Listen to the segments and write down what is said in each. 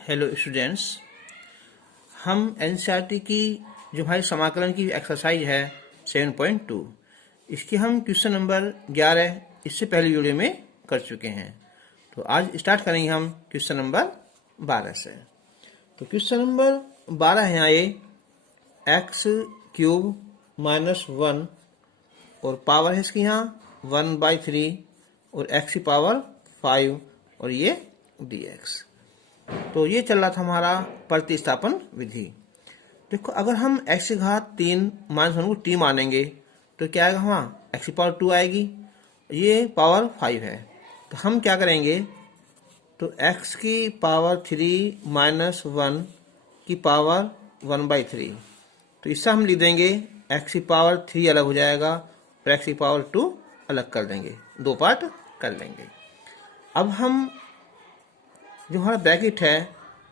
Hello students, हम NCERT की जो हमारी समाकलन की एक्सरसाइज है 7.2, इसकी हम क्वेश्चन नंबर 11 इससे पहले वीडियो में कर चुके हैं। तो आज स्टार्ट करेंगे हम क्वेश्चन नंबर 12 से। तो क्वेश्चन नंबर 12 है यहाँ ये एक्स क्यूब माइनस 1 और पावर है इसकी यहाँ 1/3 और एक्स की पावर 5 और ये dx। तो ये चल रहा था हमारा प्रतिस्थापन विधि। देखो, अगर हम x की घात 3 माइनस 1 को t मानेंगे तो क्या आएगा, वहाँ x की पावर 2 आएगी, ये पावर 5 है। तो हम क्या करेंगे, तो x की पावर 3 माइनस 1 की पावर 1/3, तो इससे हम लिख देंगे x की पावर 3 अलग हो जाएगा और x की पावर 2 अलग कर देंगे, दो पार्ट कर लेंगे। अब हम जो हमारा ब्रैकेट है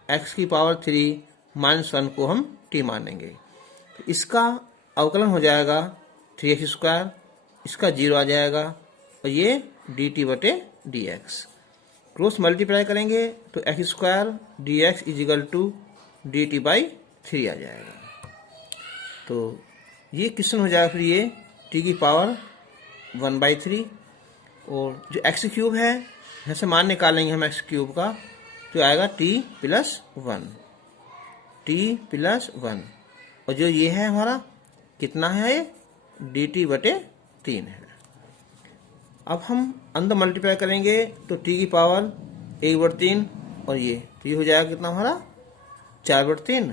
x की पावर 3 माइनस 1 को हम t मानेंगे, तो इसका अवकलन हो जाएगा 3x², इसका 0 आ जाएगा और ये dt बटे dx। क्रॉस मल्टीप्लाई करेंगे तो x² dx is equal to dt/3 आ जाएगा। तो ये क्वेश्चन हो जाएगा फिर ये t की पावर 1/3 और जो x क्यूब है यहाँ से मान निकालेंगे हम x क्यूब का, तो आएगा t + 1 और जो ये है हमारा कितना है, ये dt/3 है। अब हम अंदर मल्टीप्लाई करेंगे तो t की पावर 1/3 और ये हो जाएगा कितना हमारा 4/3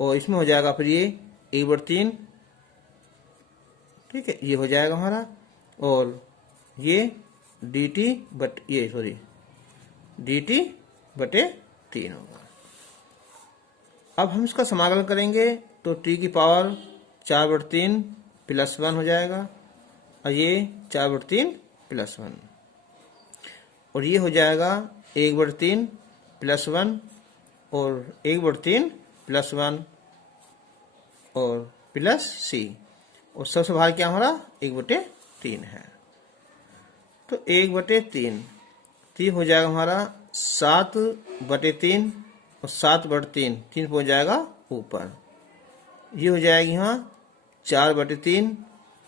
और इसमें हो जाएगा फिर ये 1/3, ठीक है, ये हो जाएगा हमारा और ये dt/3 होगा। अब हम इसका समाकलन करेंगे तो t की पावर 4/3 + 1 हो जाएगा और ये 4/3 + 1 और ये हो जाएगा 1/3 + 1 और 1/3 + 1 और प्लस c और सबसे बाहर क्या हमारा 1/3 है। तो 1/3 तो ये हो जाएगा हमारा 7/3 और 7/3 3 हो जाएगा ऊपर, ये हो जाएगी यहाँ 4/3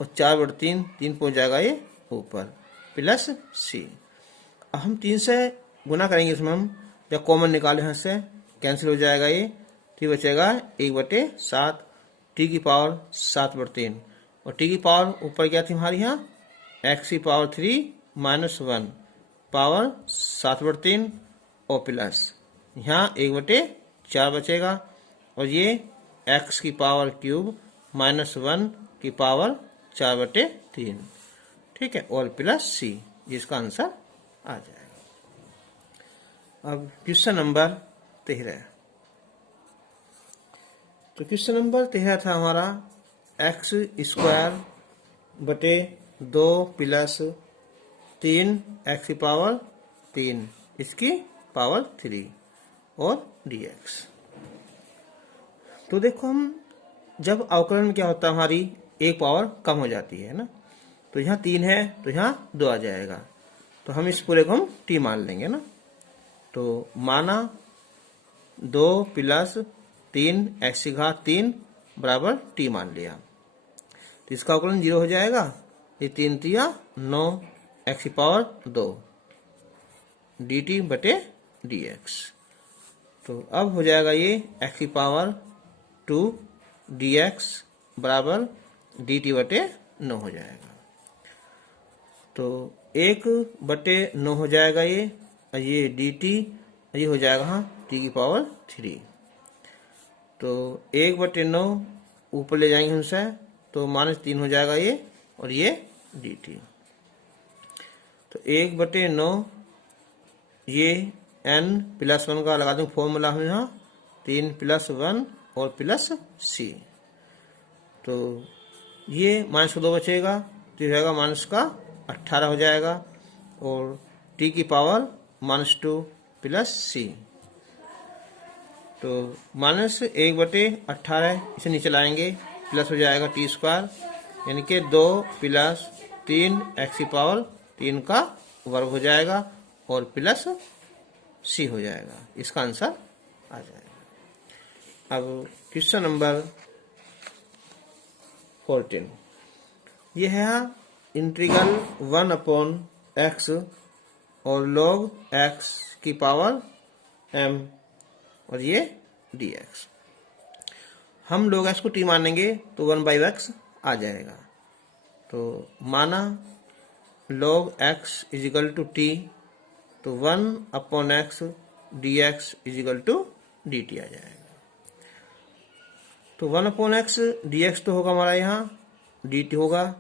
और 4/3 3 हो जाएगा ये ऊपर प्लस c। अब हम 3 से गुना करेंगे, इसमें हम जब कॉमन निकाले यहाँ से कैंसिल हो जाएगा ये, तो बचेगा 1/7 t की पावर 7/3 और t की पावर ऊपर क्या थी हमारी यहाँ x की पावर 3 माइनस 1 पावर 7/3 और प्लस यहाँ 1/4 बचेगा और ये x की पावर क्यूब माइनस 1 की पावर 4/3, ठीक है, और प्लस c, जिसका आंसर आ जाएगा। अब क्वेश्चन नंबर 13। तो क्वेश्चन नंबर 13 था हमारा x² बटे 2 प्लस 3 x की पावर 3 इसकी पावर 3 और dx। तो देखो, हम जब अवकलन में क्या होता है, हमारी एक पावर कम हो जाती है ना, तो यहाँ 3 है तो यहाँ 2 आ जाएगा, तो हम इस पूरे को हम t मान लेंगे ना। तो माना 2 + 3 x की घात 3 बराबर t मान लिया, तो इसका अवकलन 0 हो जाएगा, ये 3 × 9 x की पावर 2 dt/dx। तो अब हो जाएगा ये x की पावर 2 dx बराबर dt/9 हो जाएगा। तो 1/9 हो जाएगा ये, और ये dt, ये हो जाएगा हाँ t की पावर 3। तो 1/9 ऊपर ले जाएंगे हमसे तो -3 हो जाएगा ये और ये dt। तो 1/9 ये n + 1 का लगा दूँ फॉर्मूला हम यहाँ 3 + 1 और प्लस c। तो ये -2 बचेगा, तो ये होगा -18 हो जाएगा और t की पावर -2 प्लस c। तो -1/18 इसे नीचे लाएंगे, प्लस हो जाएगा t², यानी कि 2 + 3 x की पावर 3 का वर्ग हो जाएगा और प्लस c हो जाएगा, इसका आंसर आ जाएगा। अब क्वेश्चन नंबर 14, ये है इंटीग्रल 1/x और log x की पावर m और ये dx। हम log x को t मानेंगे तो 1/x आ जाएगा। तो माना log x is equal to t, तो 1/x dx is equal to dt आ जाएगा। तो 1/x dx तो होगा हमारा यहाँ, dt होगा,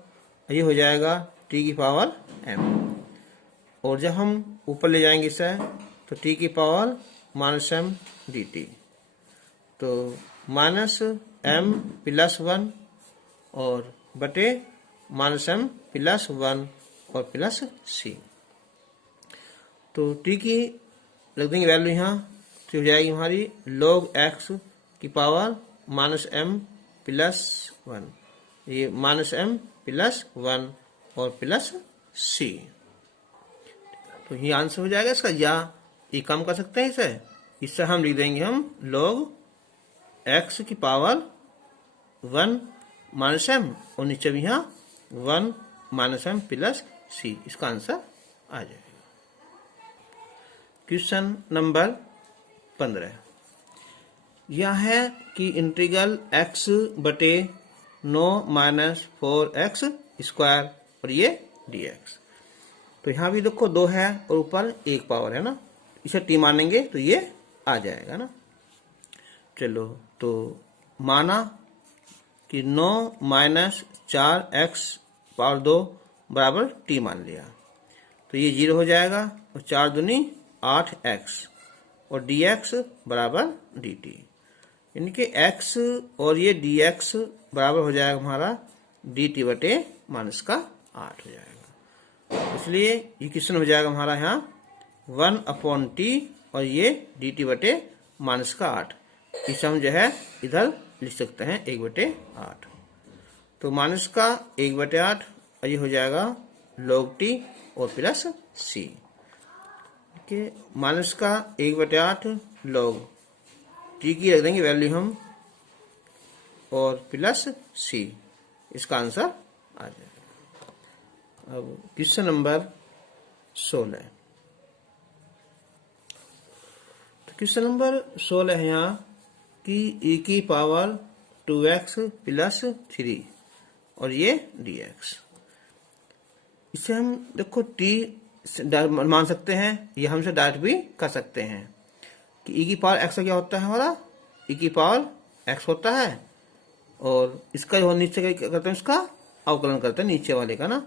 ये हो जाएगा t की पावर m। और जब हम ऊपर ले जाएंगे इसे तो t की पावर -m dt, तो -m + 1 और बटे -m + 1 और प्लस c। तो t की रख देंगे वैल्यू यहाँ, तो हो जाएगी हमारी log x की पावर -m + 1, ये -m + 1 और प्लस c। तो ये आंसर हो जाएगा इसका, या ये कम कर सकते हैं इसे, इससे हम लिख देंगे हम log x की पावर 1 -m और नीचे भी यहाँ 1 -m + c, इसका आंसर आ जाएगा। क्वेश्चन नंबर 15, यह है कि इंटीग्रल x बटे 9 - 4x स्क्वायर और ये dx। तो यहाँ भी देखो 2 है और ऊपर 1 पावर है ना, इसे t मानेंगे तो ये आ जाएगा ना। चलो, तो माना कि 9 - 4x पावर 2 बराबर t मान लिया, तो ये 0 हो जाएगा और 4 दूनी 8x और dx बराबर dt, यानी कि x और ये dx बराबर हो जाएगा हमारा dt बटे -8 हो जाएगा। इसलिए ये क्वेश्चन हो जाएगा हमारा यहाँ 1/t और ये dt बटे -8, इसे हम जो है इधर लिख सकते हैं 1/8। तो -1/8 और ये हो जाएगा log t और प्लस c के -1/8 log t की रख देंगे वैल्यू हम और प्लस c, इसका आंसर आ जाएगा। अब क्वेश्चन नंबर 16, तो क्वेश्चन नंबर 16 है यहाँ कि e की पावर 2x + 3 और ये dx। इसे हम देखो t मान सकते हैं, ये हमसे डायरेक्ट भी कर सकते हैं कि e की पावर x का क्या होता है हमारा, e की पावर x होता है और इसका जो नीचे क्या करते हैं, इसका अवकलन करते हैं नीचे वाले का ना।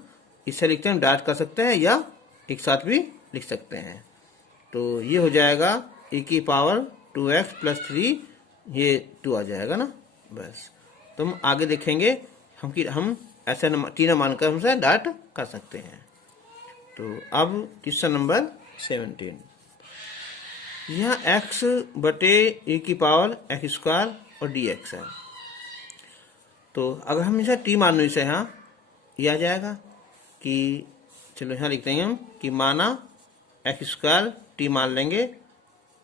इसे लिखते हैं, डायरेक्ट कर सकते हैं या एक साथ भी लिख सकते हैं। तो ये हो जाएगा e की पावर 2x + 3, ये 2 आ जाएगा ना बस। तो हम आगे देखेंगे हम ऐसे t न मानकर हमसे डायरेक्ट कर सकते हैं। तो अब क्वेश्चन नंबर 17, यह x बटे e की पावर x² और dx है। तो अगर हम इसे t मान लो, इसे यहाँ ये आ जाएगा कि चलो यहाँ लिखते हैं हम कि माना x² t मान लेंगे,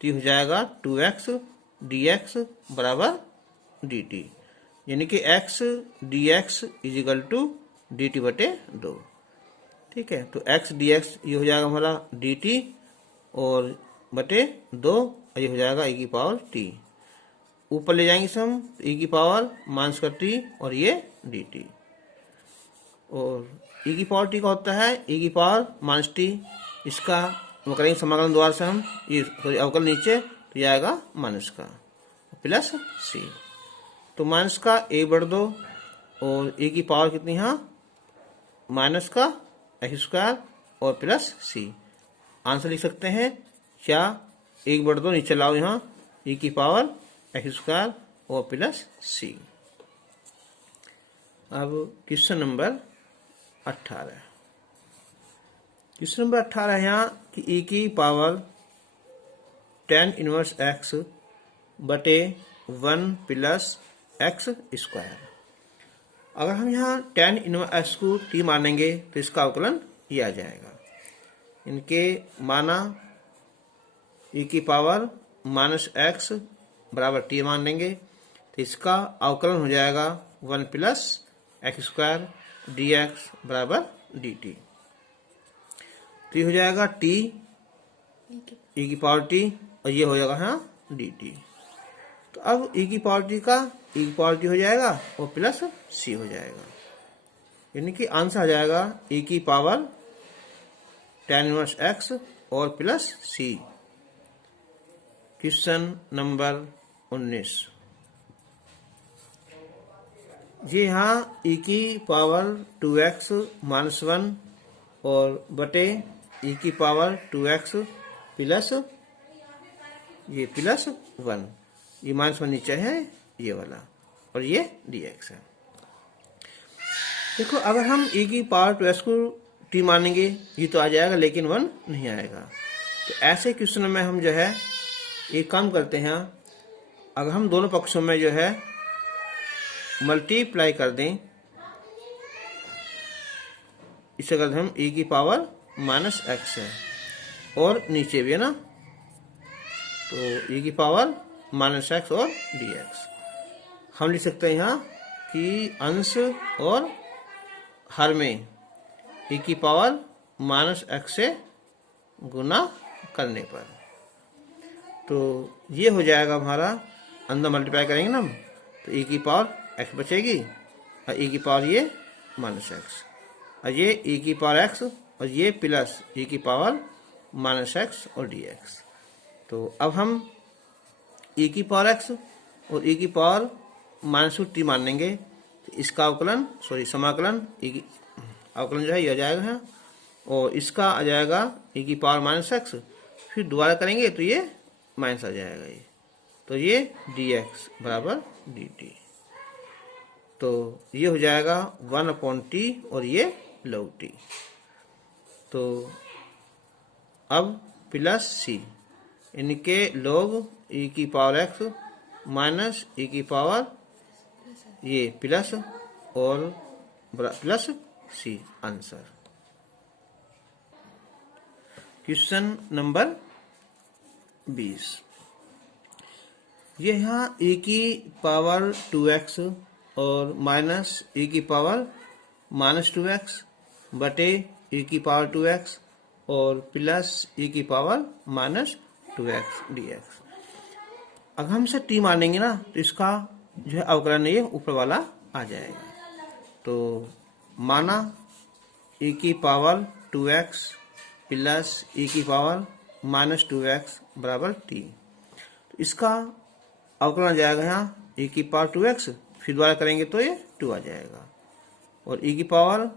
t हो जाएगा 2x dx बराबर dt, यानी कि x dx is equal to dt बटे 2। ठीक है, तो x dx ये हो जाएगा हमारा dt और बटे 2, ये हो जाएगा e की पावर t। ऊपर ले जाएंगे हम e की पावर -t और ये dt, और e की पावर t का होता है e की पावर -t, इसका वो करेंगे समाकलन द्वारा से हम, ये अवकल नीचे तो ये आएगा माइनस का प्लस c। तो माइनस का 1/2 और e की पावर कितनी यहाँ -x² और प्लस c। आंसर लिख सकते हैं क्या, 1/2 नीचे लाओ यहाँ e की पावर x² और प्लस c। अब क्वेश्चन नंबर 18, क्वेश्चन नंबर 18 है यहाँ कि e की पावर tan 1x बटे 1 + x²। अगर हम यहाँ tan 1x को t मानेंगे तो इसका अवकलन ये आ जाएगा। इनके माना e की पावर -x बराबर टी मान लेंगे तो इसका अवकलन हो जाएगा 1 plus x square D x बराबर डी टी। तो ये हो जाएगा टी ई की पावर टी और ये हो जाएगा हाँ डी टी। तो अब ई की पावर टी का ई की पावर टी हो जाएगा और प्लस सी हो जाएगा, यानी कि आंसर आ जाएगा ई की पावर tan इनवर्स एक्स और प्लस सी। Question number 19। ये यहाँ ई की पावर 2x माइनस 1 और बटे ई की पावर 2x प्लस ये प्लस 1, ये माइनस 1 नीचे है ये वाला और ये dx है। देखो अगर हम ई की पावर 2x को टी मानेंगे ये तो आ जाएगा लेकिन 1 नहीं आएगा। तो ऐसे क्वेश्चन में हम जो है एक काम करते हैं, अगर हम दोनों पक्षों में जो है मल्टीप्लाई कर दें, इसे अगर हम ई की पावर माइनस एक्स है और नीचे भी है ना, तो ई की पावर माइनस एक्स और डी एक्स हम लिख सकते हैं यहाँ कि अंश और हर में ई की पावर माइनस एक्स से गुना करने पर, तो ये हो जाएगा हमारा, अंदर मल्टीप्लाई करेंगे ना हम तो ई की पावर एक्स बचेगी और ई की पावर ये माइनस एक्स और ये ई की पावर एक्स और ये प्लस ई की पावर माइनस एक्स और डी एक्स। तो अब हम ई की पावर एक्स और ई की पावर माइनस टी मान लेंगे तो इसका अवकलन समाकलन अवकलन जो है ये आ जाएगा है और इसका आ जाएगा ई की पावर माइनस एक्स, फिर दोबारा करेंगे तो ये माइनस आ जाएगा ये, तो ये डी एक्स बराबर डी टी। तो ये हो जाएगा 1/t और ये log t। तो अब प्लस सी इनके log e की पावर एक्स माइनस e की पावर ये प्लस और plus c answer. Question number 20। ये यहाँ e की पावर 2x और माइनस e की पावर माइनस 2x बटे e की पावर 2x और प्लस e की पावर माइनस 2x dx। अगर हम इसे t मानेंगे ना तो इसका जो है अवकलन ये ऊपर वाला आ जाएगा। तो माना e की पावर 2x प्लस e की पावर माइनस 2x बराबर t, तो इसका अवकलन आ जाएगा यहाँ e की पावर 2x, फिर दोबारा करेंगे तो ये 2 आ जाएगा और e की पावर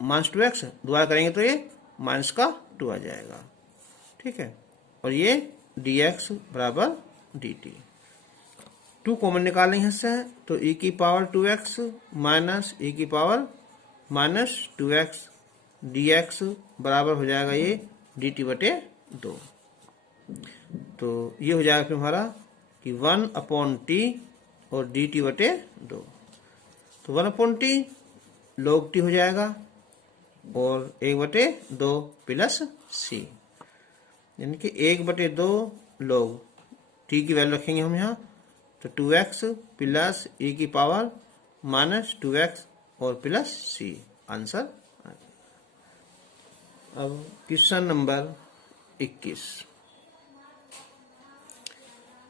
माइनस 2x दोबारा करेंगे तो ये माइनस का 2 आ जाएगा, ठीक है। और ये dx बराबर dt। 2 कॉमन निकालेंगे इससे तो e की पावर 2x माइनस e की पावर माइनस 2x dx बराबर हो जाएगा ये dt बटे 2। तो ये हो जाएगा फिर हमारा कि 1/t और dt बटे 2। तो 1/t log t हो जाएगा और 1/2 प्लस c, यानी कि 1/2 log t की वैल्यू रखेंगे हम यहाँ तो 2x प्लस e की पावर माइनस 2x और प्लस c आंसर। अब क्वेश्चन नंबर 21।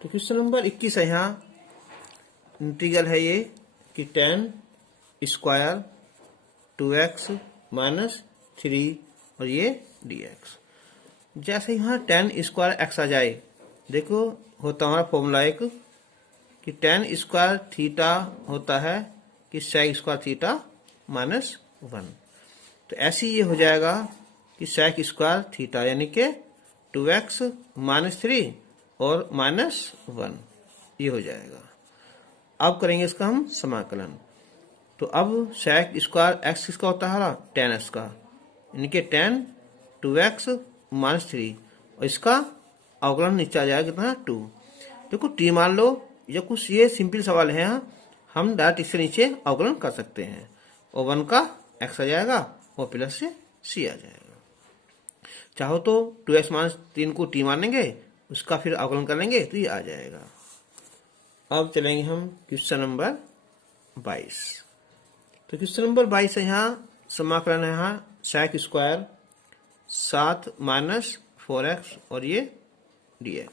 तो क्वेश्चन नंबर 21 है, यहाँ इंटीग्रल है ये कि tan स्क्वायर 2x माइनस 3 और ये dx। जैसे यहाँ tan स्क्वायर x आ जाए, देखो होता हमारा फॉर्मूला एक कि tan स्क्वायर थीटा होता है कि sec स्क्वायर थीटा माइनस 1। तो ऐसे ये हो जाएगा कि sec स्क्वायर थीटा यानी कि 2x माइनस 3 और माइनस 1 ये हो जाएगा। अब करेंगे इसका हम समाकलन। तो अब sec स्क्वायर x किसका होता है हमारा tan x का, यानी कि tan 2x माइनस 3 और इसका अवकलन नीचे आ जाएगा कितना 2। देखो t मान लो या कुछ ये सिंपल सवाल है, हम डायरेक्ट इससे नीचे अवकलन कर सकते हैं और 1 का x आ जाएगा और प्लस से c आ जाएगा। चाहो तो 2x माइनस 3 को t मानेंगे उसका फिर अवकलन कर लेंगे तो ये आ जाएगा। अब चलेंगे हम क्वेश्चन नंबर 22। तो क्वेश्चन नंबर 22 है, यहाँ समाकलन है, यहाँ sec स्क्वायर 7 माइनस 4x और ये dx।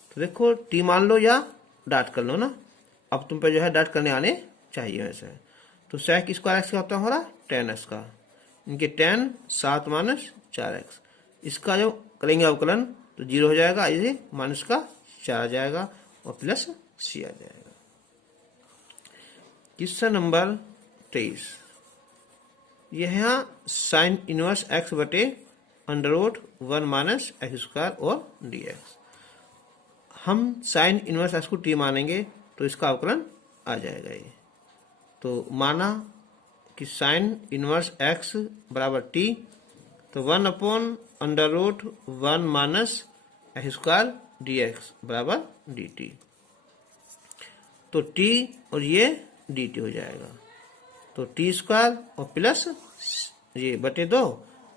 तो देखो t मान लो या डाट कर लो ना, अब तुम पे जो है डाट करने आने चाहिए वैसे। तो sec स्क्वायर x क्या होता है हमारा 10x का, इनके 10 7 माइनस 4x, इसका जो करेंगे अवकलन तो 0 हो जाएगा, ये माइनस का 4 आ जाएगा और प्लस c आ जाएगा। क्वेश्चन नंबर 23, यह यहाँ साइन इनवर्स x बटे under root 1 minus x square और dx। हम साइन इनवर्स x को t मानेंगे तो इसका अवकलन आ जाएगा ये। तो माना कि साइन इनवर्स x बराबर t, तो 1 upon under root 1 minus x square dx बराबर dt। तो t और ये dt हो जाएगा, तो टी स्क्वायर और प्लस ये बटे 2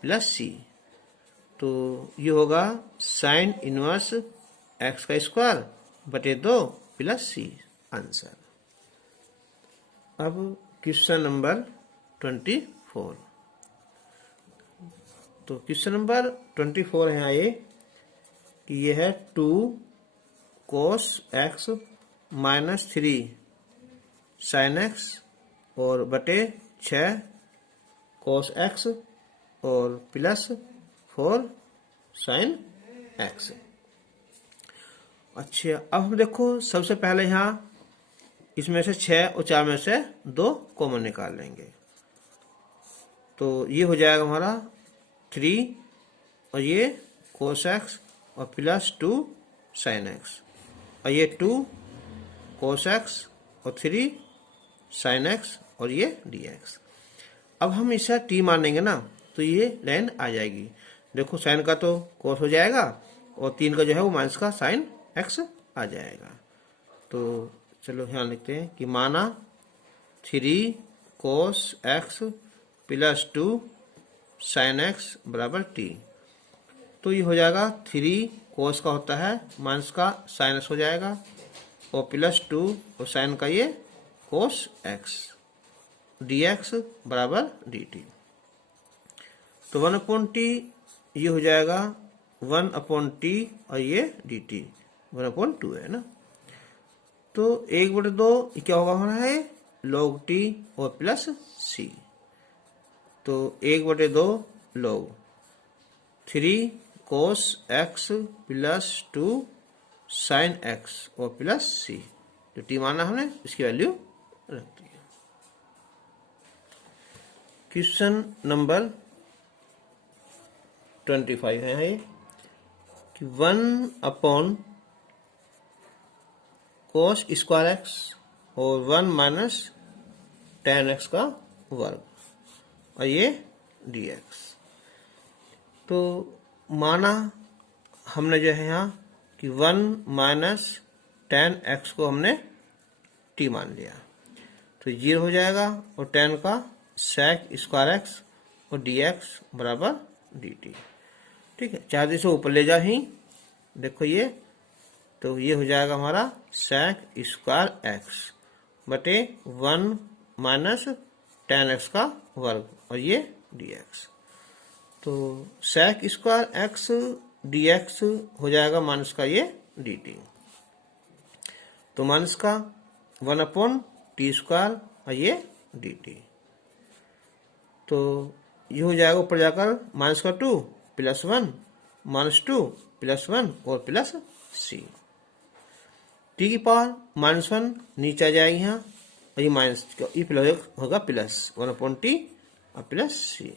प्लस c, तो ये होगा साइन इनवर्स x का स्क्वायर बटे 2 प्लस c आंसर। अब क्वेश्चन नंबर 24। तो क्वेश्चन नंबर 24 है यहाँ ये कि ये है 2 cos x minus 3 sin x और बटे 6 cos x और प्लस 4 sin x। अच्छा, अब हम देखो सबसे पहले यहाँ इसमें से 6 और 4 में से 2 कॉमन निकाल लेंगे। तो ये हो जाएगा हमारा 3 और ये cos x और प्लस 2 sin x, और ये 2 cos x और 3 sin x और ये dx। अब हम इसे t मानेंगे ना तो ये लाइन आ जाएगी। देखो sin का तो cos हो जाएगा और 3 का जो है वो माइनस का sin x आ जाएगा। तो चलो यहाँ लिखते हैं कि माना 3 cos x plus 2 sin x बराबर t। तो ये हो जाएगा 3 cos का होता है माइनस का sin x हो जाएगा और प्लस 2 और sin का ये cos x dx बराबर dt। तो 1/t ये हो जाएगा 1/t और ये dt 1/2 है ना। तो 1/2 क्या होगा हमारा है log t और प्लस c। तो 1/2 log 3 cos x plus 2 sin x और प्लस c। जो t माना हमने इसकी वैल्यू रख दी। क्वेश्चन नंबर 25 है ये कि 1 cos स्क्वायर x और 1 माइनस tan x का वर्ग और ये dx। तो माना हमने जो है यहाँ कि 1 माइनस tan x को हमने t मान लिया, तो 0 हो जाएगा और tan का sec स्क्वायर x और dx बराबर dt। ठीक है, 4 से ऊपर ले जा ही, देखो ये, तो ये हो जाएगा हमारा sec स्क्वायर x बटे 1 माइनस tan x का वर्ग और ये dx। तो sec स्क्वायर x dx हो जाएगा माइनस का ये dt। तो माइनस का 1/t स्क्वायर और ये dt। तो ये हो जाएगा ऊपर जाकर माइनस का 2 प्लस 1 माइनस 2 प्लस 1 और प्लस c। t की पावर -1 नीचे आ जाएगी यहाँ और ये माइनस ये प्लस होगा प्लस 1/t और प्लस c।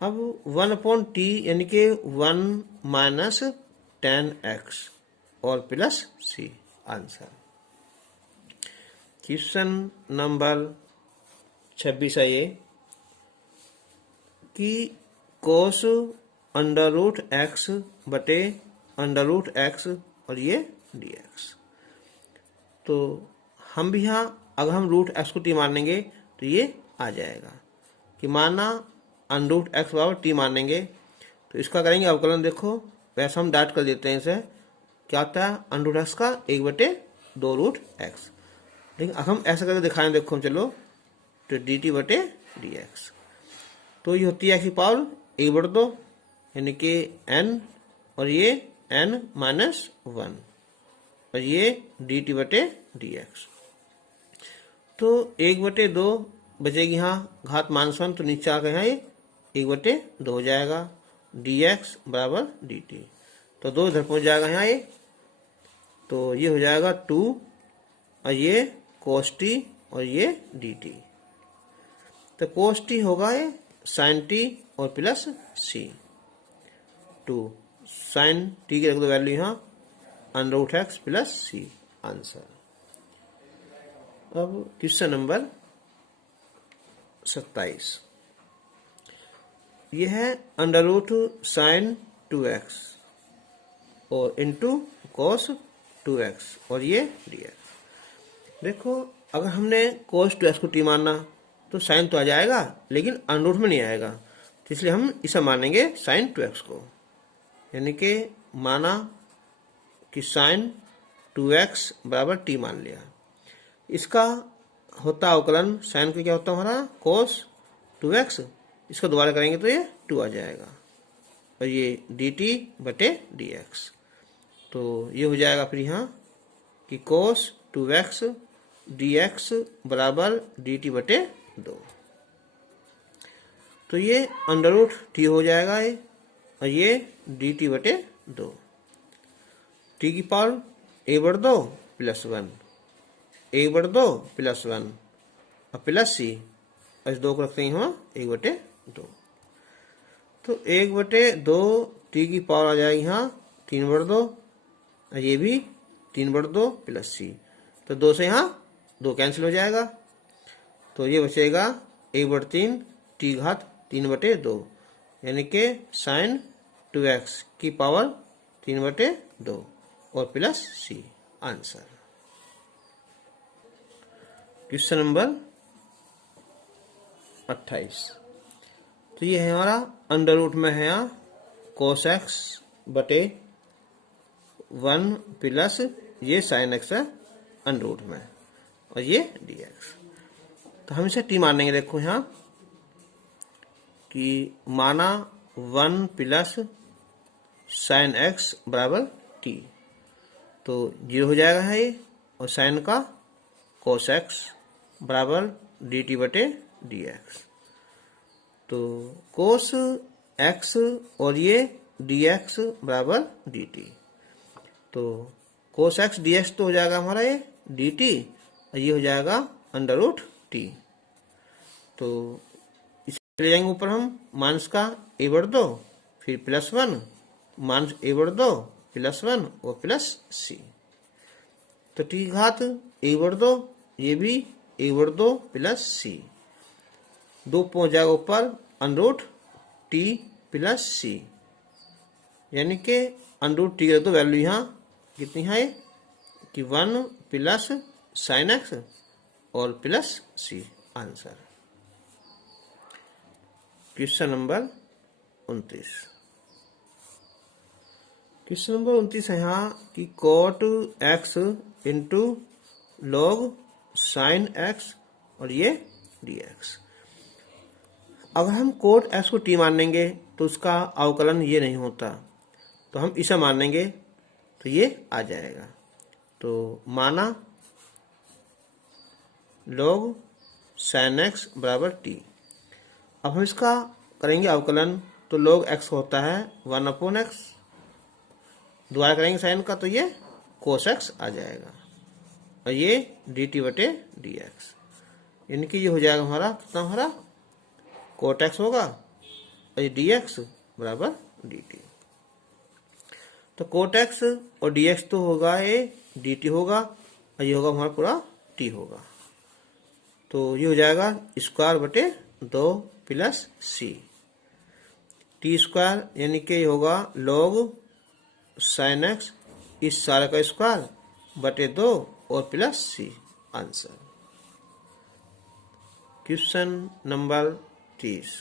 अब 1/t यानी कि 1 माइनस tan x और plus c answer. Question number 26 है ये कि cos √x बटे √x और ये dx। तो हम भी यहाँ अगर हम √x को t मानेंगे तो ये आ जाएगा कि माना √x बराबर t मानेंगे तो इसका करेंगे अवकलन। देखो वैसा हम डाट कर देते हैं इसे, क्या होता है √x का 1/2 2 रूट एक्स। लेकिन अब हम ऐसा करके दिखाएं, देखो चलो, तो डी टी बटे डी एक्स, तो ये होती है एक्स की पावर 1/2, यानी कि n, और ये n माइनस 1, और ये डी टी बटे डी एक्स। तो 1/2 बचेगी यहाँ घात -1, तो नीचे आ गए यहाँ ये 1/2 हो जाएगा, डी एक्स बराबर डी टी। तो 2 इधर पहुँच जाएगा यहाँ ये, तो ये हो जाएगा 2, और ये कोस टी, और ये डी टी। तो कोस टी होगा ये साइन टी और प्लस सी, 2 साइन टी की रख दो वैल्यू यहाँ √x प्लस सी, आंसर। अब क्वेश्चन नंबर 27, यह है √sin 2x और इंटू cos 2x, और ये dx। देखो अगर हमने cos 2x को t माना तो साइन तो आ जाएगा, लेकिन अंडर रूट में नहीं आएगा, तो इसलिए हम इसे मानेंगे sin 2x को। यानी कि माना कि sin 2x बराबर t मान लिया, इसका होता अवकलन साइन का क्या होता है हमारा cos 2x, इसको दोबारा करेंगे तो ये 2 आ जाएगा, और ये dt बटे dx। तो ये हो जाएगा फिर यहाँ कि cos 2x dx बराबर dt बटे 2। तो ये √t हो जाएगा ये, और ये dt बटे 2, t की पावर 1/2 प्लस 1, 1/2 प्लस 1, और प्लस सी, और इस 2 को रखते हैं यहाँ 1/2। तो 1/2 टी की पावर आ जाएगी यहाँ 3/2, और ये भी 3/2 प्लस सी, तो 2 से यहाँ 2 कैंसिल हो जाएगा, तो ये बचेगा 1/3 टी घात 3/2, यानी कि साइन 2x की पावर 3/2 और plus c, answer. Question number 28, तो ये है हमारा अंडर रूट में है यहाँ cos x बटे 1 प्लस ये sin x है अंडर रूट में, और ये dx। तो हम इसे t मानेंगे, देखो यहाँ कि माना 1 प्लस sin x बराबर t, तो 0 हो जाएगा है ये, और sin का cos x बराबर dt बटे dx। तो cos x और ये dx बराबर dt, तो cos x dx तो हो जाएगा हमारा ये dt, और ये हो जाएगा अंडर रूट t। तो इसे ले जाएंगे ऊपर हम माइनस का 1/2, फिर प्लस 1 माइनस 1/2 प्लस 1 और प्लस c, तो t घात 1/2, ये भी 1/2 प्लस c, 2 पहुंच जाएगा ऊपर अंडर रूट टी प्लस सी, यानी कि अंडर रूट टी की तो वैल्यू यहाँ कितनी है कि 1 प्लस साइन एक्स और plus c, answer. Question number 29, question number 29 है यहाँ कि cot x into log sine x और ये dx। अगर हम कोट x को t मान लेंगे तो उसका अवकलन ये नहीं होता, तो हम इसे मान लेंगे तो ये आ जाएगा। तो माना log sin x बराबर t, अब हम इसका करेंगे अवकलन, तो log x होता है 1/x, दोबारा करेंगे साइन का तो ये cos x आ जाएगा, और ये dt बटे dx, यानी कि ये हो जाएगा हमारा कितना, हमारा cot x होगा, और ये dx बराबर dt। तो cot x और dx तो होगा ये dt होगा, और ये होगा हमारा पूरा t होगा, तो ये हो जाएगा स्क्वायर बटे 2 प्लस c, टी स्क्वायर, यानी कि ये होगा log sin x इस सारे का स्क्वायर बटे 2 और plus c, answer. Question number 30,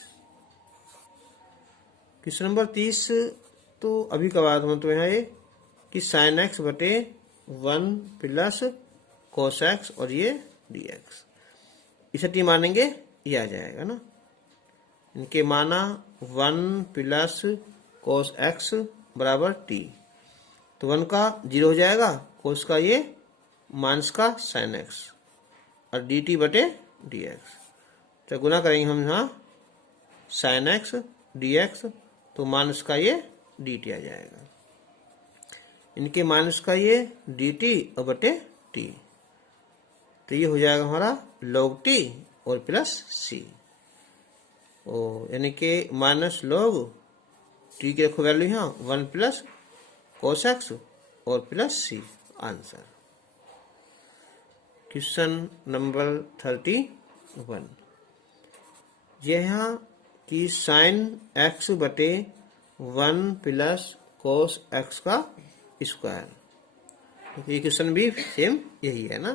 question number 30 तो अभी का बात मतलब यहाँ ये कि sin x बटे 1 प्लस कोस एक्स और ये डी एक्स। इसे टी मानेंगे, ये आ जाएगा ना। इनके माना 1 प्लस कोस एक्स बराबर टी, तो 1 का 0 हो जाएगा, कोस का ये माइनस का साइन एक्स और डी टी बटे डी एक्स। तो गुना करेंगे हम यहाँ साइन एक्स डी एक्स, तो माइनस का ये डी टी आ जाएगा। इनके माइनस का ये डी टी और बटे टी, तो ये हो जाएगा हमारा लॉग टी और प्लस सी। और यानी कि माइनस लॉग टी की रखो वैल्यू यहाँ 1 प्लस कोस एक्स और plus c. Answer question number 31। यह यहाँ कि साइन एक्स बटे 1 प्लस कोस एक्स का स्क्वायर, ये क्वेश्चन भी सेम यही है ना।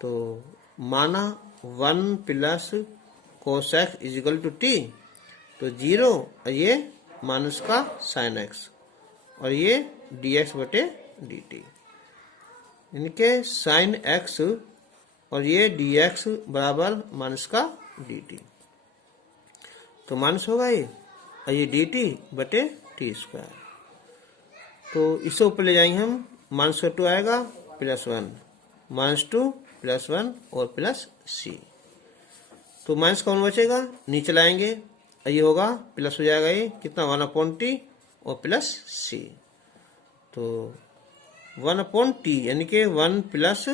तो माना 1 plus cos x is equal to t, तो 0 और ये माइनस का साइन एक्स और ये डी एक्स बटे डी टी। इनके साइन एक्स और ये डी एक्स बराबर माइनस का डी टी, तो माइनस होगा ये और ये डी टी बटे टी स्क्वायर। तो इसे ऊपर ले जाएंगे हम, माइनस का 2 आएगा प्लस 1, माइनस 2 प्लस 1 और प्लस सी। तो माइनस का 1 बचेगा, नीचे लाएंगे ये होगा प्लस हो जाएगा, ये कितना 1/t और प्लस सी। तो 1/t यानी कि 1 प्लस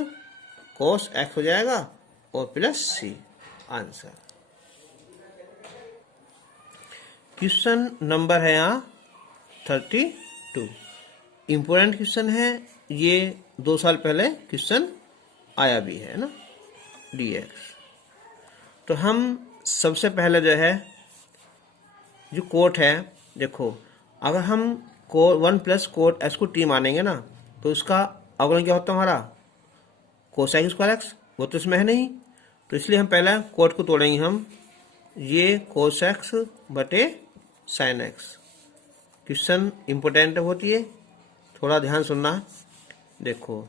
कोस एक्स हो जाएगा और plus c. Answer question number है यहाँ 32। इम्पोर्टेंट क्वेश्चन है ये, 2 साल पहले क्वेश्चन आया भी है ना, dx। तो हम सबसे पहले जो है जो कोट है, देखो अगर हम 1 प्लस कोट एक्स को टी मानेंगे ना, तो उसका अवकलन क्या होता है हमारा कोस एक्स स्क्वायर एक्स, वो तो इसमें है नहीं। तो इसलिए हम पहले कोट को तोड़ेंगे हम, ये कोस एक्स बटे साइन एक्स। क्वेश्चन इम्पोर्टेंट होती है, थोड़ा ध्यान सुनना। देखो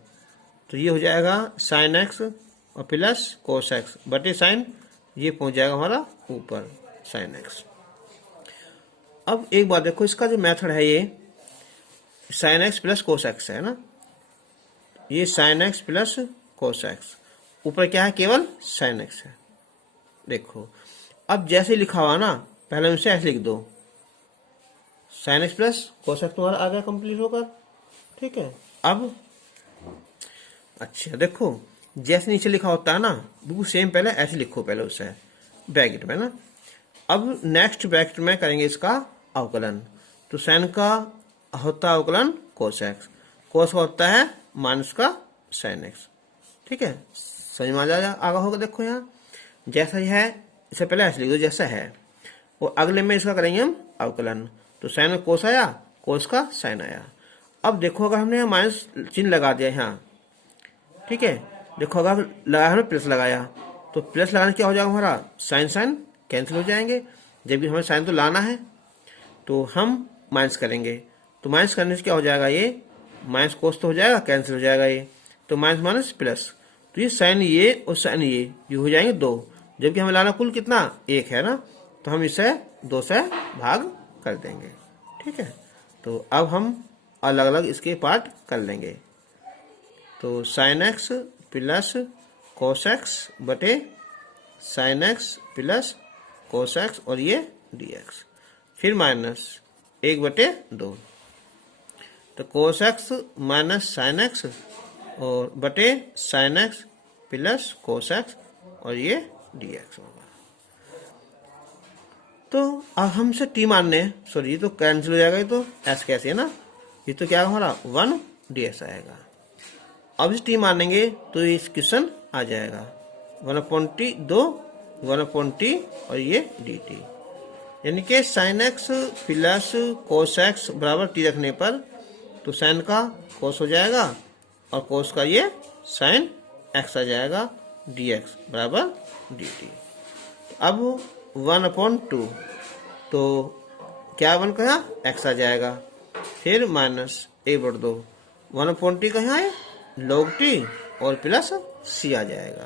तो ये हो जाएगा साइन एक्स और प्लस कोस एक्स बटे साइन, ये पहुंच जाएगा हमारा ऊपर साइन एक्स। अब एक बात देखो, इसका जो मेथड है ये sign x plus cos x है ना, ये sign x plus cos x, ऊपर क्या है केवल साइन एक्स है। देखो अब जैसे लिखा हुआ ना, पहले उनसे ऐसे लिख दो, sign x plus cos x तुम्हारा आ गया कंप्लीट होकर, ठीक है। अब अच्छा देखो जैसे नीचे लिखा होता है ना, बिल्कुल सेम पहले ऐसे लिखो, पहले उसे ब्रैकेट में ना। अब नेक्स्ट ब्रैकेट में करेंगे इसका अवकलन। तो साइन का होता है अवकलन कोस एक्स, कोस का होता है माइनस का साइन एक्स, ठीक है। समझ में आ जाएगा, आगा होगा। देखो यहाँ जैसा ही है इसे पहले ऐसे लिख दो जैसा है, और अगले में इसका करेंगे हम अवकलन। तो साइन का कोस आया, कोस का साइन आया। अब देखो अगर हमने यहाँ माइनस चिन्ह लगा दिया यहाँ, ठीक है। देखो अगर लगाया हमने प्लस लगाया, तो प्लस लगाने क्या हो जाएगा हमारा साइन साइन कैंसिल हो जाएंगे, जबकि हमें साइन तो लाना है, तो हम माइनस करेंगे। तो माइनस करने से क्या हो जाएगा, ये माइनस कोस तो हो जाएगा, कैंसिल हो जाएगा ये, तो माइनस माइनस प्लस, तो ये साइन ये और साइन ये हो जाएंगे 2, जबकि हमें लाना कुल कितना 1 है ना, तो हम इसे 2 से भाग कर देंगे, ठीक है। तो अब हम अलग अलग इसके पार्ट कर लेंगे। तो sine x plus cos x बटे sine x plus cos x और ये डी एक्स, फिर माइनस 1/2। तो cos x minus sine x और बटे sine x plus cos x और ये डी एक्स होगा। तो अब हमसे टी मानने, सॉरी ये तो कैंसिल हो जाएगा, ये तो एस कैसे है ना, ये तो क्या हमारा 1 डी एक्स आएगा। अब इस टी मानेंगे तो इस क्वेश्चन आ जाएगा 1/t 2 1/t और ये डी टी, यानी कि sine x plus cos x बराबर टी रखने पर तो साइन का कोस हो जाएगा और कोस का ये साइन एक्स आ जाएगा, डी एक्स बराबर डी टी। अब 1/2 तो क्या 1 का एक्स आ जाएगा, फिर माइनस 1/2 1/t का यहाँ है लॉग टी और प्लस सी आ जाएगा।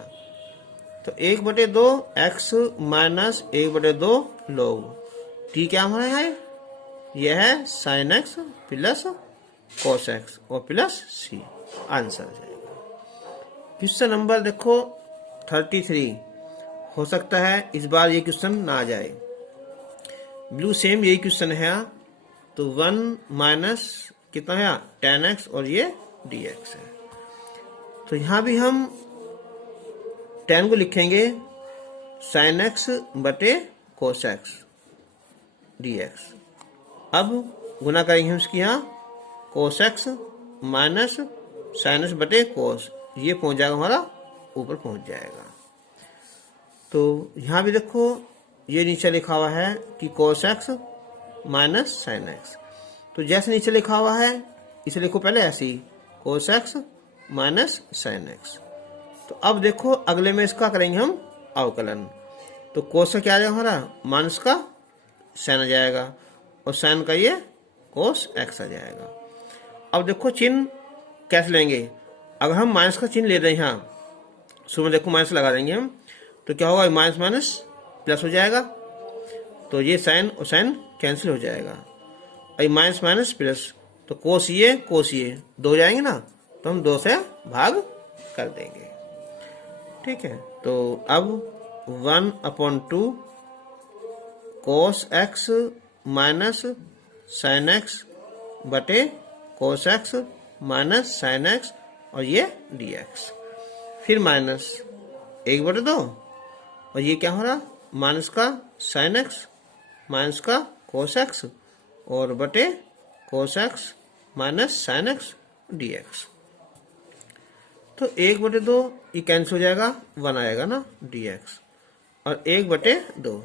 तो 1/2 एक्स माइनस 1/2 log टी क्या हमारा है, यह है sign x plus cos x और प्लस सी, आंसर आ जाएगा। क्वेश्चन नंबर देखो 33। हो सकता है इस बार ये क्वेश्चन ना आ जाए। ब्लू सेम यही क्वेश्चन है। तो 1 माइनस कितना है, tan x और ये dx है। तो यहां भी हम tan को लिखेंगे sin x बटे cos x dx। अब गुना करेंगे हम इसकी, यहाँ cos x minus sin x बटे cos, ये पहुंच जाएगा हमारा ऊपर पहुंच जाएगा। तो यहाँ भी देखो ये नीचे लिखा हुआ है कि cos x minus sin x। तो जैसे नीचे लिखा हुआ है इसे लिखो पहले ऐसे ही, cos x minus sin x। तो अब देखो अगले में इसका करेंगे हम अवकलन। तो cos का क्या आ जाएगा हमारा, माइनस का sin आ जाएगा और sin का ये cos x आ जाएगा। अब देखो चिन्ह कैसे लेंगे, अगर हम माइनस का चिन्ह ले रहे हैं यहाँ शुरू में, देखो माइनस लगा देंगे हम, तो क्या होगा, माइनस माइनस प्लस हो जाएगा। तो ये साइन और साइन कैंसिल हो जाएगा, और माइनस माइनस प्लस, तो कोस ये दो हो जाएंगे ना, तो हम 2 से भाग कर देंगे। ठीक है, तो अब 1/2 cos x minus sine x बटे cos x minus sine x और ये dx, फिर माइनस 1/2 और ये क्या हो रहा, माइनस का साइन एक्स माइनस का कोस एक्स और बटे cos x minus sine x dx। तो 1/2 ये कैंसिल हो जाएगा, 1 आएगा ना dx, और 1/2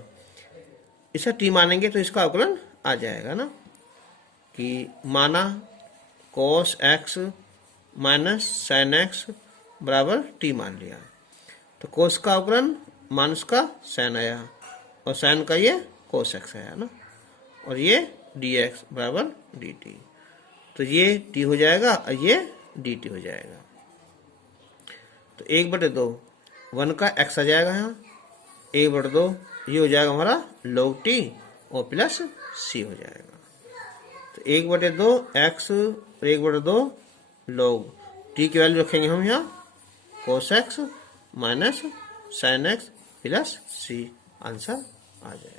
इसे t मानेंगे तो इसका अवकलन आ जाएगा ना, कि माना कोस एक्स माइनस साइन एक्स बराबर t मान लिया। तो कोस का अवकलन माइनस का साइन आया और साइन का ये कोस एक्स आया ना, और ये dx बराबर dt। तो ये t हो जाएगा और ये dt हो जाएगा। तो 1/2 1 का x आ जाएगा यहाँ, 1/2 ये हो जाएगा हमारा log t और प्लस c हो जाएगा। तो 1/2 x और 1/2 log t की वैल्यू रखेंगे हम यहाँ cos x minus sine x plus c, answer आ जाएगा।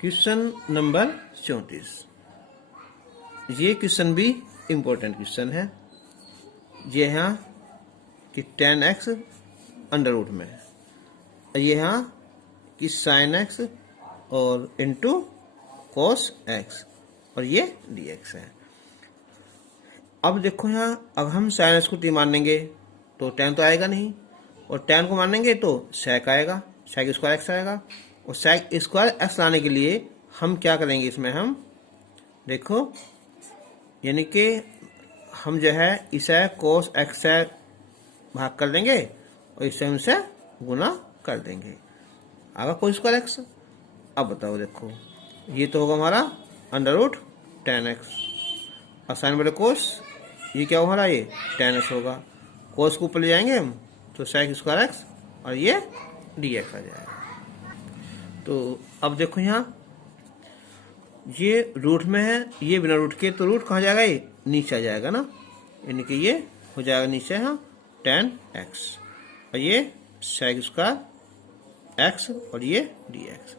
Question number 34। ये क्वेश्चन भी इम्पोर्टेंट क्वेश्चन है। ये यहाँ कि tan x अंडर रूट में, ये यहाँ कि साइन एक्स और इंटू कोस एक्स और ये dx है। अब देखो यहाँ अगर हम साइन एक्स को t मानेंगे तो tan तो आएगा नहीं, और tan को मानेंगे तो sec आएगा, sec स्क्वायर x आएगा, और sec स्क्वायर x लाने के लिए हम क्या करेंगे, इसमें हम देखो यानी कि हम जो है इसे cos x से भाग कर देंगे और इसे हमसे गुना कर देंगे, आगा cos स्क्वायर x। अब बताओ देखो ये तो होगा हमारा अंडर रूट tan x, और साइन बटे कोस ये क्या होगा हमारा, ये tan x होगा। कोस को ऊपर ले जाएंगे हम तो sec स्क्वायर x और ये dx आ जाएगा। तो अब देखो यहाँ ये रूट में है, ये बिना रूट के, तो रूट कहाँ जाएगा, ये नीचे आ जाएगा ना, यानी कि ये हो जाएगा नीचे यहाँ tan x और ये sec स्क्वायर x और ये dx।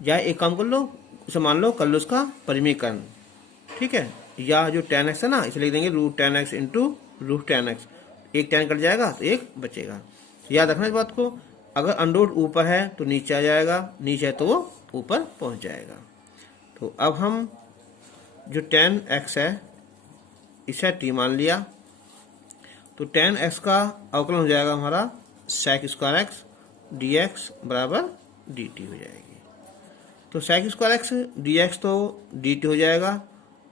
या एक काम कर लो, उसे मान लो कर लो उसका परिमीकरण, ठीक है, या जो tan x है ना इसे लिख देंगे root tan x into root tan x, एक tan कट जाएगा तो एक बचेगा। याद रखना इस बात को, अगर अंडर रूट ऊपर है तो नीचे आ जाएगा, नीचे है तो वो ऊपर पहुंच जाएगा। तो अब हम जो tan x है इसे t मान लिया, तो tan x का अवकलन हो जाएगा हमारा sec स्क्वायर x dx बराबर dt हो जाएगी। तो sec स्क्वायर x dx तो dt हो जाएगा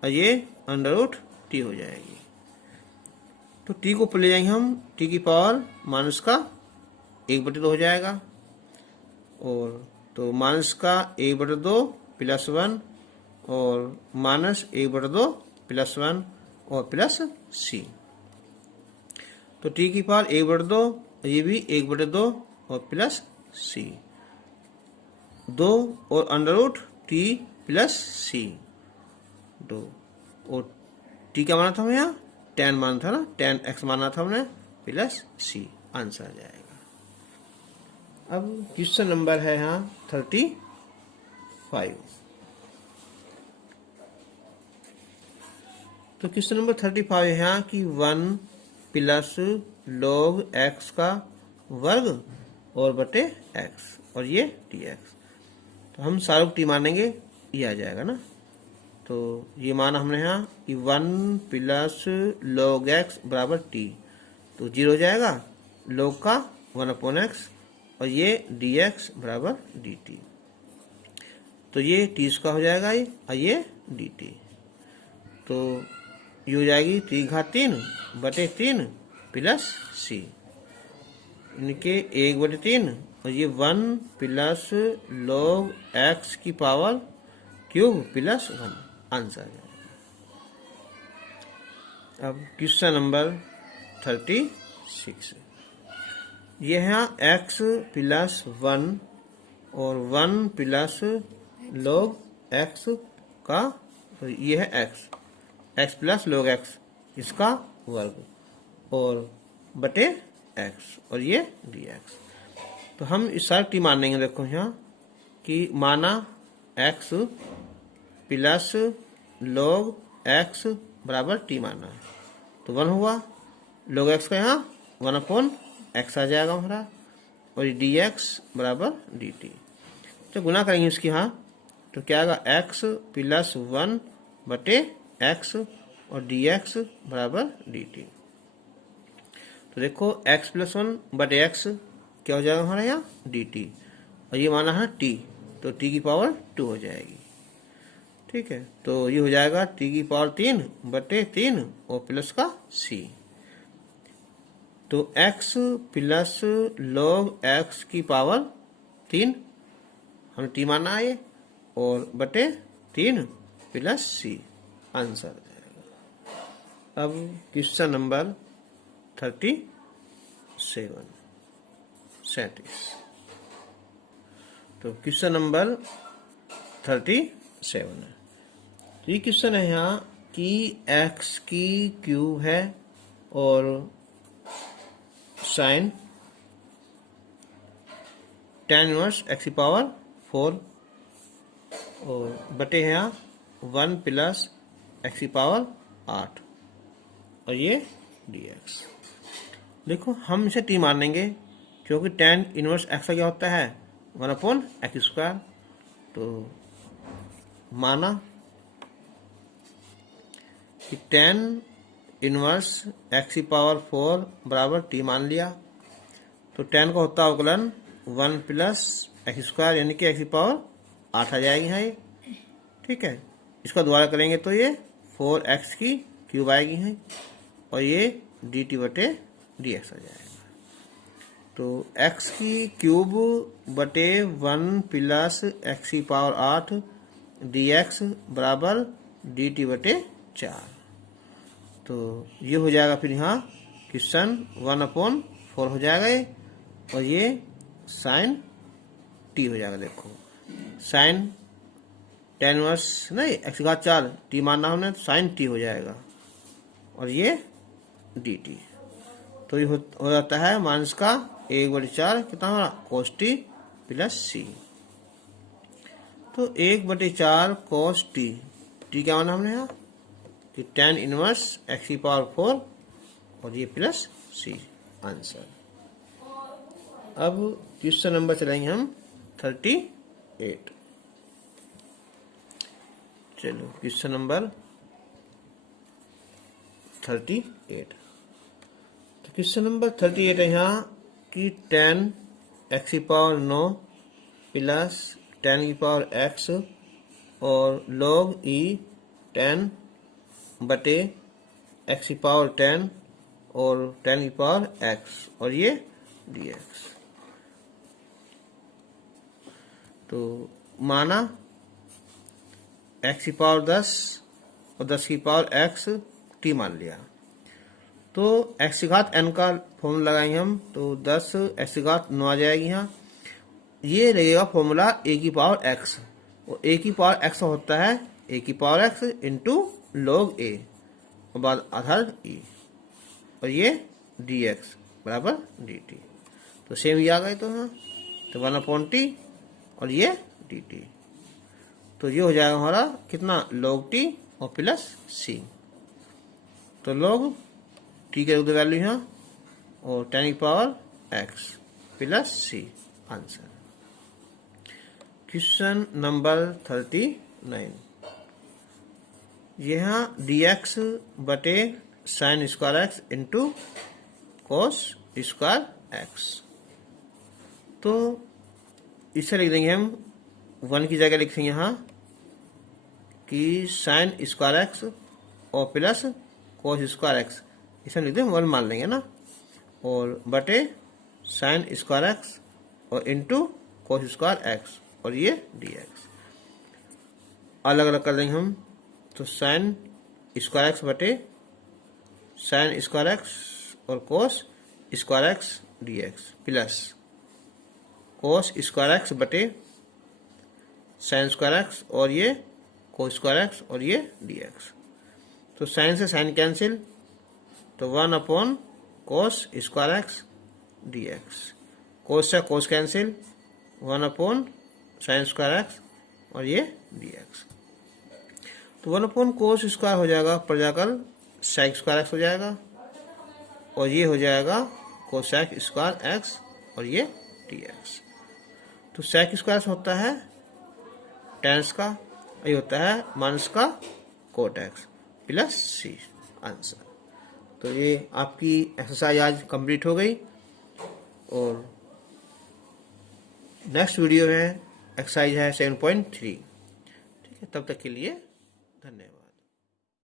और ये अंडर रूट t हो जाएगी। तो t को ऊपर ले जाएंगे हम, t की पावर माइनस का 1/2 हो जाएगा, और तो माइनस का 1/2 प्लस 1 और माइनस 1/2 प्लस 1 और प्लस c। तो टी की पावर 1/2, ये भी 1/2 और प्लस सी, 2 और अंडर रूट टी प्लस सी 2, और टी क्या माना था हमें यहाँ, 10 माना था ना, 10x माना था हमने, प्लस सी, आंसर आ जाएगा। अब क्वेश्चन नंबर है यहाँ 35। तो क्वेश्चन नंबर 35 है यहाँ कि 1 प्लस log x का वर्ग और बटे x और ये dx। तो हम सारों को टी मानेंगे, ये आ जाएगा ना। तो ये माना हमने यहाँ कि 1 प्लस log x बराबर टी, तो 0 हो जाएगा, log का 1/x और ये dx बराबर dt। तो ये टी स्क्वायर हो जाएगा ये, और ये dt। तो ये हो जाएगी 3 बटे 3 प्लस सी, इनके 1/3 और ये 1 प्लस log x की पावर क्यूब प्लस 1, आंसर आ जाएगा। अब क्वेश्चन नंबर 36, ये है x प्लस 1 और 1 प्लस log x का, तो ये है x प्लस log x इसका वर्ग और बटे x और ये dx। तो हम इस सारे टी मान लेंगे। देखो यहाँ कि माना x प्लस log x बराबर टी माना है, तो 1 हुआ, log x का यहाँ 1/x आ जाएगा हमारा, और ये dx बराबर dt। तो गुना करेंगे इसकी, यहाँ तो क्या आएगा, x प्लस 1 बटे x और dx बराबर dt। तो देखो x प्लस 1 बटे x क्या हो जाएगा हमारा यहाँ dt, और ये माना है t, तो t की पावर 2 हो जाएगी। ठीक है, तो ये हो जाएगा t की पावर 3 बटे 3 और प्लस का c। तो x प्लस log x की पावर 3 हम t माना है, और बटे 3 प्लस c, आंसर आ जाएगा। अब क्वेश्चन नंबर 37। तो क्वेश्चन नंबर 37 है। तो ये क्वेश्चन है यहाँ कि x की क्यूब है और साइन tan इनवर्स x की पावर 4 और बटे है यहाँ 1 प्लस x की पावर 8 और ये dx। देखो हम इसे t मान लेंगे, क्योंकि tan इनवर्स x का क्या होता है 1/x²। तो माना कि tan इनवर्स x की पावर 4 बराबर t मान लिया, तो tan का होता है अवकलन 1 प्लस x² यानी कि x की पावर 8 आ जाएगी है ये। ठीक है, इसका दोबारा करेंगे तो ये 4x की क्यूब आएगी है, और ये dt बटे dx आ जाएगा। तो x की क्यूब बटे 1 प्लस x की पावर 8 dx बराबर dt बटे 4। तो ये हो जाएगा फिर यहाँ क्वेश्चन 1/4 हो जाएगा ये, और ये साइन t हो जाएगा। देखो साइन tan इनवर्स नहीं x4 t मानना हमने, तो साइन t हो जाएगा, और ये dt। तो ये हो जाता है माइनस का 1/4 कितना हमारा cos t प्लस c। तो 1/4 cos t, t क्या माना हमने यहाँ कि tan इनवर्स x की पावर 4 और ये प्लस c, आंसर। अब क्वेश्चन नंबर चलाएंगे हम 38। चलो क्वेश्चन नंबर 38। तो क्वेश्चन नंबर 38 है यहाँ कि tan x की पावर 9 प्लस tan की पावर x और log e tan बटे x की पावर 10 और tan की पावर x और ये dx। तो माना x की पावर 10 और 10 की पावर x t मान लिया, तो x की घात n का फॉर्मूला लगाएंगे हम, तो 10 x की घात 9 आ जाएगी यहाँ। ये रहेगा फॉर्मूला a की पावर x, और a की पावर x होता है a की power x into log a और बाद आधार e, और ये dx बराबर dt। तो सेम ये आ गए तो हाँ, तो 1/t और ये dt। तो ये हो जाएगा हमारा कितना, log t और प्लस c। तो log t के वैल्यू यहाँ और 10 की power x plus c answer. Question number 39, यहाँ dx बटे sine square x into cos square x. तो इसे लिख देंगे हम 1 की जगह लिखेंगे यहाँ कि साइन स्क्वायर एक्स और प्लस कोस स्क्वायर एक्स, इसे लिख दें 1 मान लेंगे ना, और बटे साइन स्क्वायर एक्स और इंटू कोस स्क्वायर एक्स और ये dx अलग अलग कर देंगे हम। तो साइन स्क्वायर एक्स बटे साइन स्क्वायर एक्स और cos square x dx plus cos square x बटे साइन स्क्वायर एक्स और ये कोस स्क्वायर एक्स और ये dx। तो साइन से साइन कैंसिल, तो 1 कोस स्क्वायर एक्स dx, कोस से cos cancel, 1 sine square x और ये dx। तो 1 कोस स्क्वायर हो जाएगा, पर जाकर सेक स्क्वायर एक्स हो जाएगा, और ये हो जाएगा कोसेक स्क्वायर एक्स और ये dx। तो सेक स्क्वायर होता है टेंस का, ये होता है माइनस का cot x plus c answer. तो ये आपकी एक्सरसाइज आज कंप्लीट हो गई, और नेक्स्ट वीडियो में एक्सरसाइज है 7.3। ठीक है, तब तक के लिए धन्यवाद।